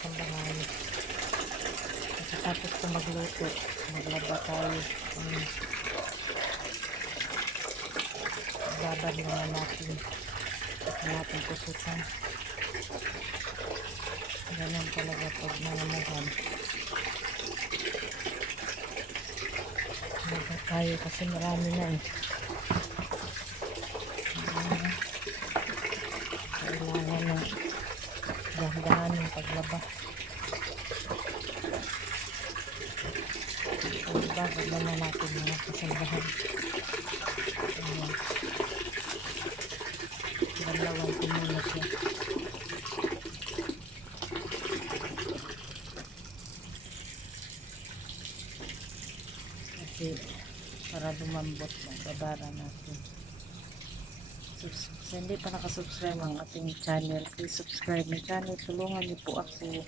kasambahan. Tapos ko magluto, maglaba tayo. Babad naman natin. Ito natin kusutan. Ganun talaga pag nangamuhan. Laba tayo kasi marami na eh. Kailangan na dahan-dahan yung paglaba. Babad naman natin mga kasambahan. Dalawang ko muna siya. Kasi para lumambot ng babara natin. So, hindi pa nakasubscribe ang ating channel, please subscribe my channel. Tulungan niyo po ako.